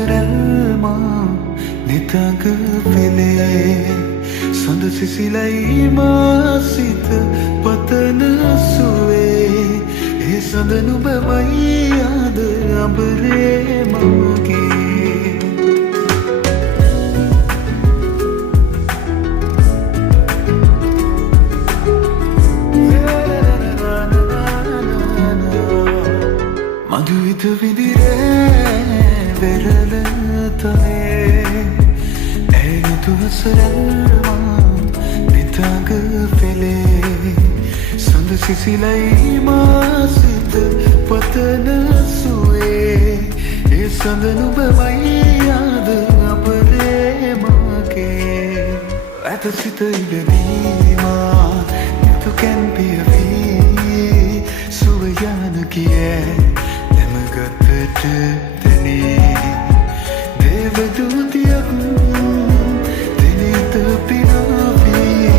හසරල්මා නිතඟ පෙළේ සඳ සිසිලයි මාසිත පතන සුවේ ඒ සඳ නුඹමයි ආද අඹරේ මගේ මధుවිත විදිරේ වෙරළ තලේ ඇයුතු හසරල්මා නිතඟ පෙළේ සඳ සිසිලයි මාසිත පතන සුවේ ඒ සඳ නුඹමයි ආද අපරේ මගේ ඇත සිත ඉඩදීමා යුතු කැන් පියවී සුව යන කියේ නැමගතට තැනේ දේවදූතියක් දෙනෙත පිනාවී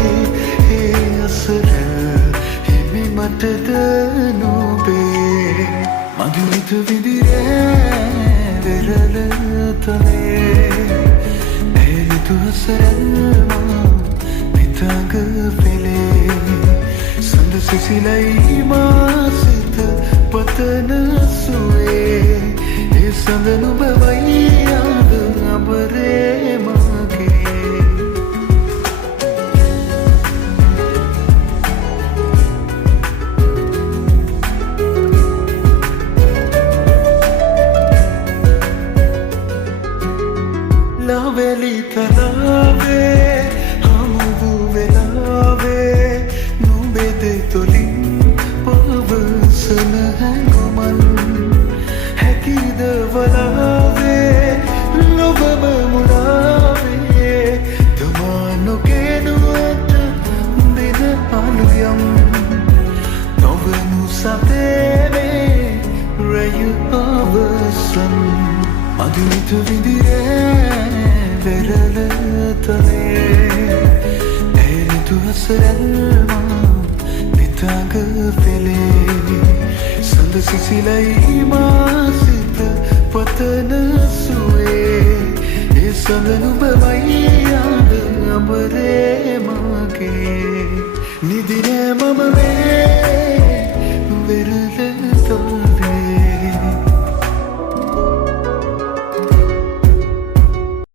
ඒ අසරල් හිමි මටද නොබේ මధుවිත විදිරේ වෙරළ තලේ ඇයුතු හසරල්මා නිතඟ පෙළේ සඳ සිසිලයි මාසිත පතන සුවේ ඒ සඳ නුඹමයි ආද අඹරේ මගේ ලවැලි තලාවේ හමුවූ වෙලාවේ නුඹෙද තුලින් පවසන හැඟුමන් හැකිද වලාවේ ලොබම මුලාවේ තමා නොකෙනුවට දෙන අලුයම් නොවනු සතේවේ රැය අවසන් මధුවිත විදිරේ වෙරළ තලේ ඇයුතු හසරල්මා නිතඟ පෙළේ සඳ සිසිලයි මාසිත පතන සුවේ ඒ සඳ නුඹමයි ආද අඹරේ මගේ නිදිනෑ මම වේ